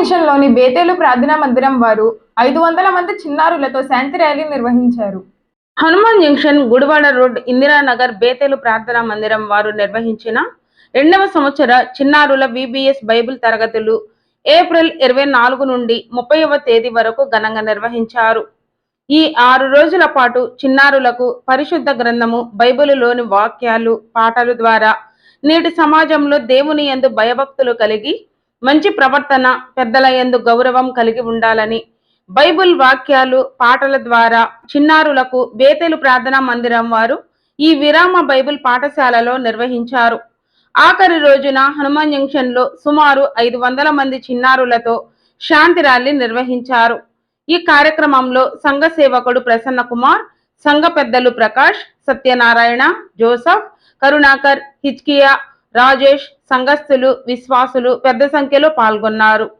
జంక్షన్లోని బేతేలు ప్రార్థనా మందిరం వారు ఐదు వందల మంది చిన్నారులతో శాంతి ర్యాలీ నిర్వహించారు. హనుమాన్ జంక్షన్ గుడివాడ రోడ్ ఇందిరానగర్ బేతేలు ప్రార్థనా మందిరం వారు నిర్వహించిన రెండవ సంవత్సర చిన్నారుల విబిఎస్ బైబిల్ తరగతులు ఏప్రిల్ ఇరవై నాలుగు నుండి ముప్పైవ తేదీ వరకు ఘనంగా నిర్వహించారు. ఈ ఆరు రోజుల పాటు చిన్నారులకు పరిశుద్ధ గ్రంథము బైబిలులోని వాక్యాలు పాటలు ద్వారా నేటి సమాజంలో దేవుని యందు భయభక్తులు కలిగి మంచి ప్రవర్తన పెద్దల ఎందు గౌరవం కలిగి ఉండాలని బైబిల్ వాక్యాలు పాటల ద్వారా చిన్నారులకు బేతెలు ప్రార్థనా మందిరం వారు ఈ విరామ బైబిల్ పాఠశాలలో నిర్వహించారు. ఆఖరి రోజున హనుమాన్ జంక్షన్లో సుమారు ఐదు వందల మంది చిన్నారులతో శాంతి ర్యాలీ నిర్వహించారు. ఈ కార్యక్రమంలో సంఘ సేవకుడు ప్రసన్న కుమార్ సంఘ పెద్దలు ప్రకాష్ సత్యనారాయణ జోసఫ్ కరుణాకర్ హిచ్కియా రాజేష్ సంఘస్థులు విశ్వాసులు పెద్ద సంఖ్యలో పాల్గొన్నారు.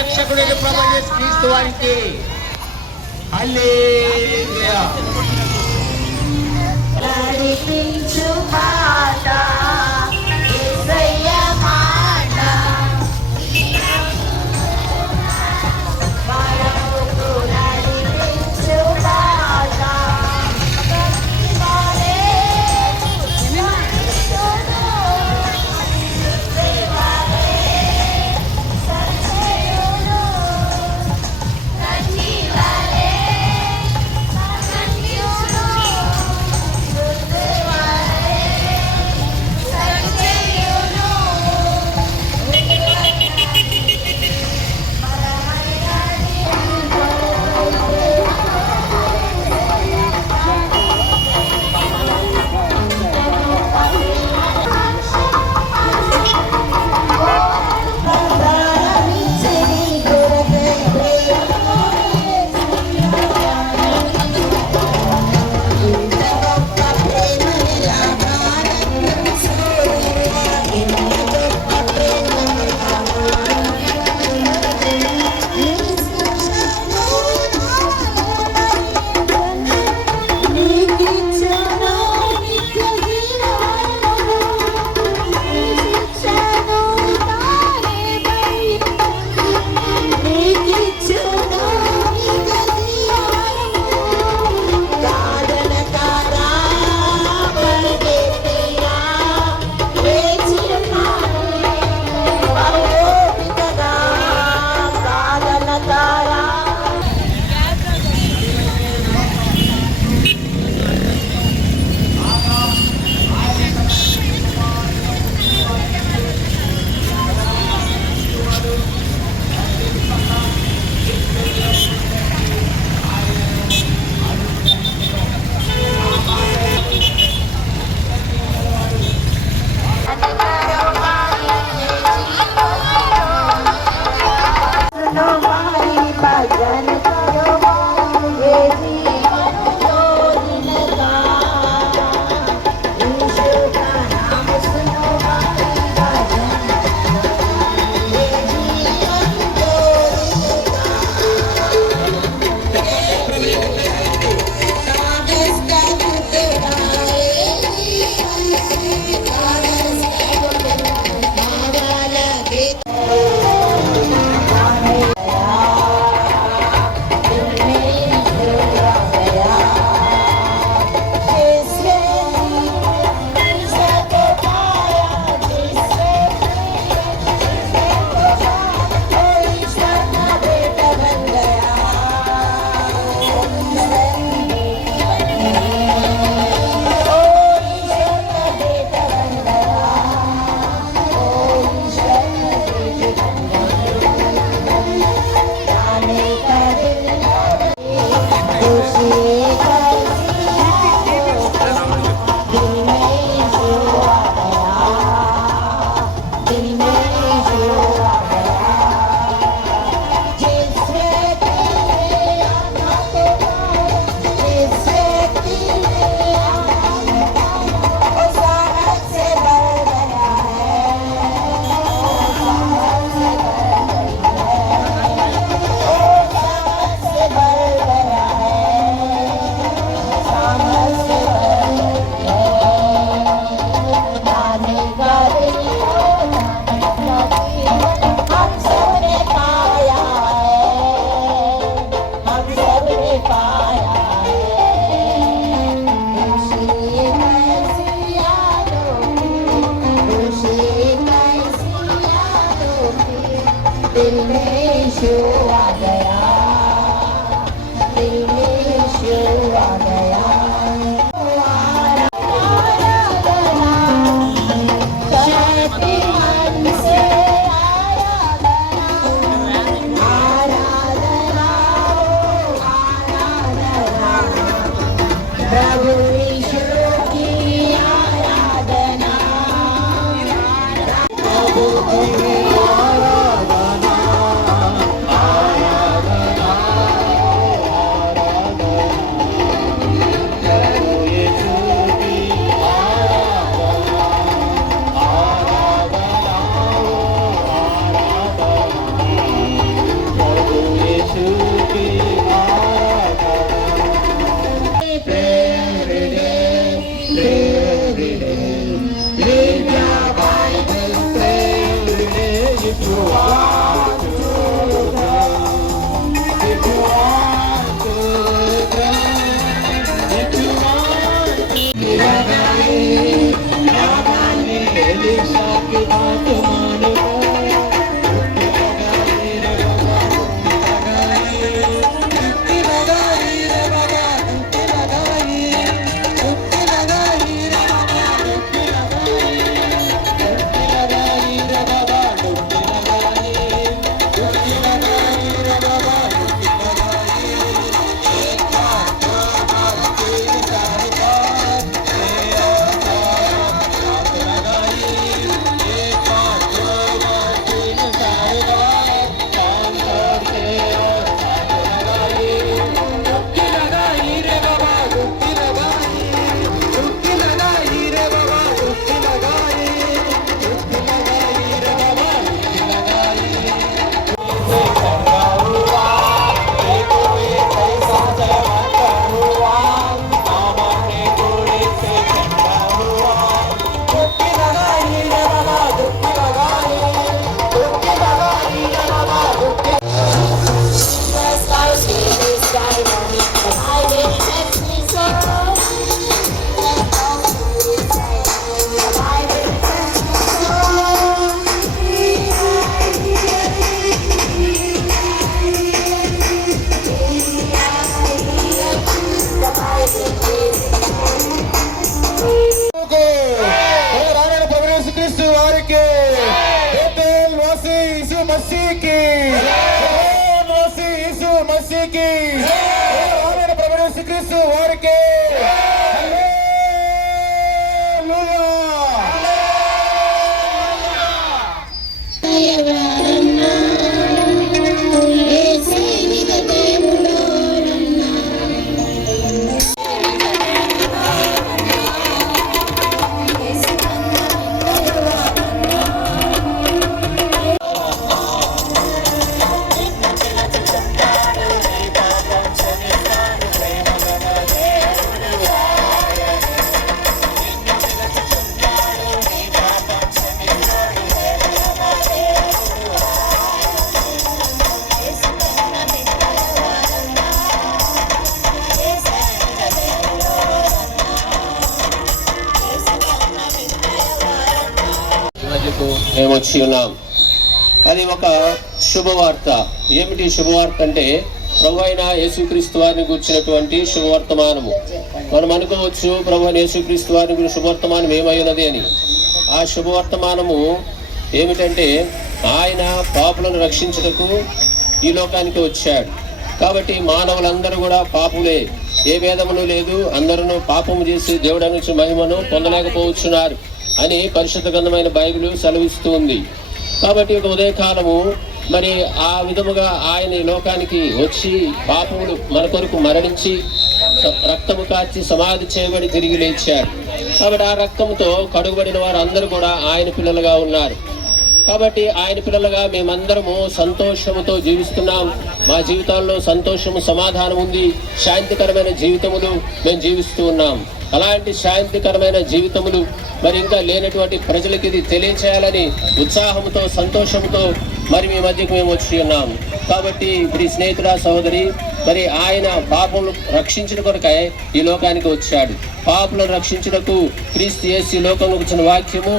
రక్షకుడు ప్రభు క్రీస్తు వారికి. అల్లే 오. Sigue. మేము వచ్చి ఉన్నాం అది ఒక శుభవార్త. ఏమిటి శుభవార్త అంటే ప్రభు అయిన యేసుక్రీస్తు వారిని కూర్చున్నటువంటి శుభవర్తమానము. మనం అనుకోవచ్చు ప్రభు అయిన యేసుక్రీస్తు వారిని గురించి శుభవర్తమానం ఏమైనది అని. ఆ శుభవర్తమానము ఏమిటంటే ఆయన పాపులను రక్షించుటకు ఈ లోకానికి వచ్చాడు. కాబట్టి మానవులందరూ కూడా పాపులే. ఏ భేదమును లేదు. అందరూ పాపము చేసి దేవుడి నుంచి మహిమను పొందలేకపోవచ్చున్నారు. అని పరిశుద్ధ గ్రంథమైన బైబిల్ సెలవిస్తుంది. కాబట్టి ఒక ఉదయకాలము మరి ఆ విధముగా ఆయన లోకానికి వచ్చి పాపములు మన కొరకు మరణించి రక్తము కాచి సమాధి చేయబడి తిరిగి లేచారు. కాబట్టి ఆ రక్తంతో కడుగుబడిన వారు అందరూ కూడా ఆయన పిల్లలుగా ఉన్నారు. కాబట్టి ఆయన పిల్లలుగా మేమందరము సంతోషముతో జీవిస్తున్నాం. మా జీవితాల్లో సంతోషము సమాధానం ఉంది. శాంతికరమైన జీవితములు మేము జీవిస్తూ ఉన్నాం. అలాంటి శాంతికరమైన జీవితములు మరి ఇంకా లేనటువంటి ప్రజలకి ఇది తెలియచేయాలని ఉత్సాహంతో సంతోషంతో మరి మీ మధ్యకు మేము వచ్చి ఉన్నాం. కాబట్టి ఇప్పుడు ఈ స్నేహితుడా సహోదరి మరి ఆయన పాపములు రక్షించిన కొరకై ఈ లోకానికి వచ్చాడు. పాపులను రక్షించుటకు క్రీస్తు యేసు ఈ లోకంలోకి వచ్చిన వాక్యము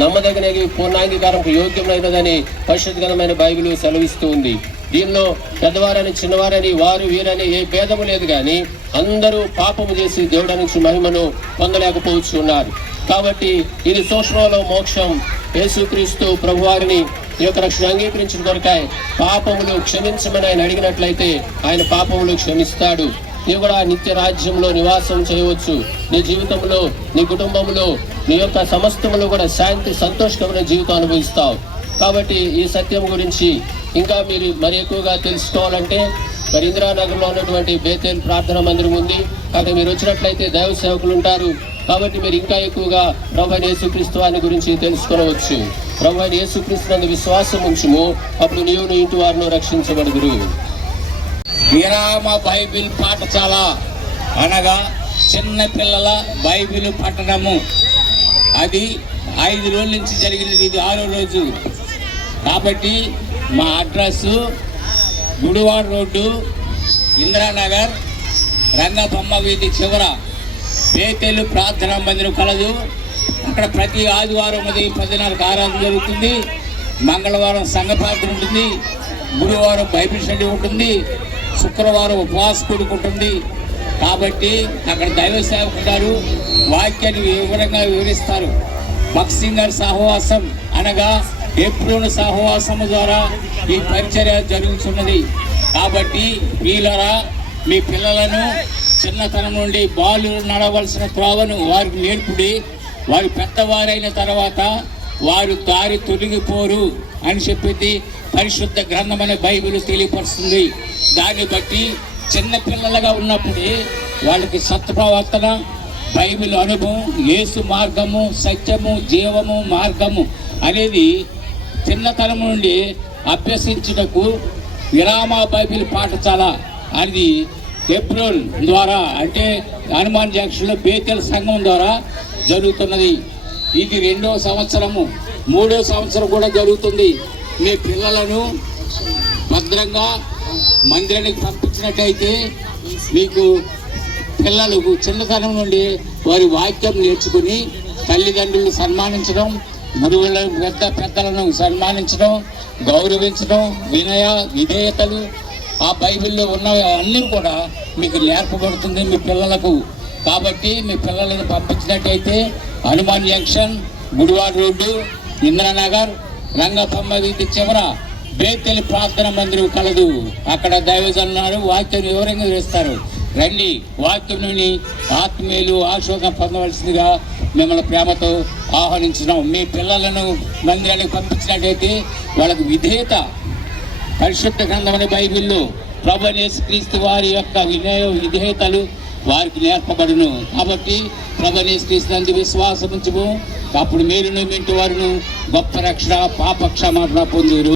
నమ్మదగినది పూర్ణాంగీకారంకు యోగ్యమైనదని పరిశుద్ధమైన బైబిల్ సెలవిస్తూ ఉంది దీనిలో పెద్దవారని చిన్నవారని వారు వీరని ఏ భేదము లేదు కానీ అందరూ పాపము చేసి దేవుడి నుంచి మహిమను పొందలేకపోవచ్చు ఉన్నారు కాబట్టి ఇది సూక్ష్మంలో మోక్షం. యేసుక్రీస్తు ప్రభువారిని ఈ యొక్క రక్షణ అంగీకరించిన కొరకాయ. పాపములు క్షమించమని ఆయన అడిగినట్లయితే ఆయన పాపములు క్షమిస్తాడు. నీవు కూడా నిత్య రాజ్యంలో నివాసం చేయవచ్చు. నీ జీవితంలో నీ కుటుంబంలో నీ యొక్క సమస్తములో కూడా శాంతి సంతోషకమైన జీవితం అనుభవిస్తావు. కాబట్టి ఈ సత్యం గురించి ఇంకా మీరు మరి ఎక్కువగా తెలుసుకోవాలంటే మరి ఇందిరానగర్లో ఉన్నటువంటి బేతేల్ ప్రార్థన మందిరం ఉంది. అక్కడ మీరు వచ్చినట్లయితే దైవ సేవకులు ఉంటారు. కాబట్టి మీరు ఇంకా ఎక్కువగా ప్రభుని అయిన యేసుక్రీస్తు గురించి తెలుసుకోవచ్చు ప్రభుని యేసుక్రీస్తు విశ్వాసం ఉంచుము. అప్పుడు నీవు నీ ఇంటి వారిని రక్షించబడుదురు. విరామ బైబిల్ పాఠశాల అనగా చిన్న పిల్లల బైబిల్ పట్టణము. అది ఐదు రోజుల నుంచి జరిగినది ఇది ఆరో రోజు. కాబట్టి మా అడ్రస్ గుడివాడ రోడ్డు ఇందిరానగర్ రంగబొమ్మ వీధి చివర. పేతెలు ప్రార్థనా మందిరం కలదు. అక్కడ ప్రతి ఆదివారం ఉదయం పదిన్నరకు ఆరాధన జరుగుతుంది. మంగళవారం సంఘ ప్రార్థన ఉంటుంది. గురువారం బైబిల్ స్టడీ ఉంటుంది. శుక్రవారం ఉపవాస కూడుకుంటుంది. కాబట్టి అక్కడ దైవ సేవకు గారు వాక్యాన్ని వివరంగా వివరిస్తారు. బక్సింగర్ సహవాసం అనగా ఏప్రిల్ సహవాసం ద్వారా ఈ పరిచర్య జరుగుతున్నది. కాబట్టి వీళ్ళరా మీ పిల్లలను చిన్నతనం నుండి బాలు నడవలసిన త్రోవను వారికి నేర్పుడి వారు పెద్దవారైన తర్వాత వారు దారి తొలగిపోరు. అని చెప్పేది పరిశుద్ధ గ్రంథమనే బైబిల్ తెలియపరుస్తుంది. దాన్ని బట్టి చిన్నపిల్లలుగా ఉన్నప్పుడే వాళ్ళకి సత్ప్రవర్తన బైబిల్ అనుభవం యేసు మార్గము సత్యము జీవము మార్గము అనేది చిన్నతనం నుండి అభ్యసించుటకు విరామ బైబిల్ పాఠశాల అది ఏప్రిల్ ద్వారా అంటే హనుమాన్ జంక్షన్లో బేతెల్ సంఘం ద్వారా జరుగుతున్నది. ఇది రెండో సంవత్సరము. మూడో సంవత్సరం కూడా జరుగుతుంది. మీ పిల్లలను భద్రంగా మందిరానికి పంపించినట్టయితే మీకు పిల్లలు చిన్నతనం నుండి వారి వాక్యం నేర్చుకుని తల్లిదండ్రులు సన్మానించడం గురువుల పెద్ద పెద్దలను సన్మానించడం గౌరవించడం వినయ విధేయతలు ఆ బైబిల్లో ఉన్న అన్నీ కూడా మీకు నేర్పబడుతుంది మీ పిల్లలకు. కాబట్టి మీ పిల్లలను పంపించినట్టయితే హనుమాన్ జంక్షన్ గుడివాడ రోడ్డు ఇంద్రనగర్ రంగపమ్మ వీధి చివర బేతెలి ప్రార్థన మందిరం కలదు. అక్కడ దైవజనున్నారు వాక్యం వివరంగా వేస్తారు రండి వాక్యంలోని ఆత్మీయులు ఆశోకం పొందవలసిందిగా మిమ్మల్ని ప్రేమతో ఆహ్వానించడం మీ పిల్లలను మందిరానికి పంపించినట్టయితే వాళ్ళకు విధేయత పరిశుద్ధ గ్రంథమైన బైబిల్లో ప్రభు క్రీస్తు వారి యొక్క వినయ విధేయతలు వారికి నేర్పబడును. కాబట్టి ప్రభని క్రీస్తు విశ్వాసముంచుము. అప్పుడు మీరును మీ ఇంటి వారును గొప్ప రక్షణ పాప క్షమాపణ పొందురు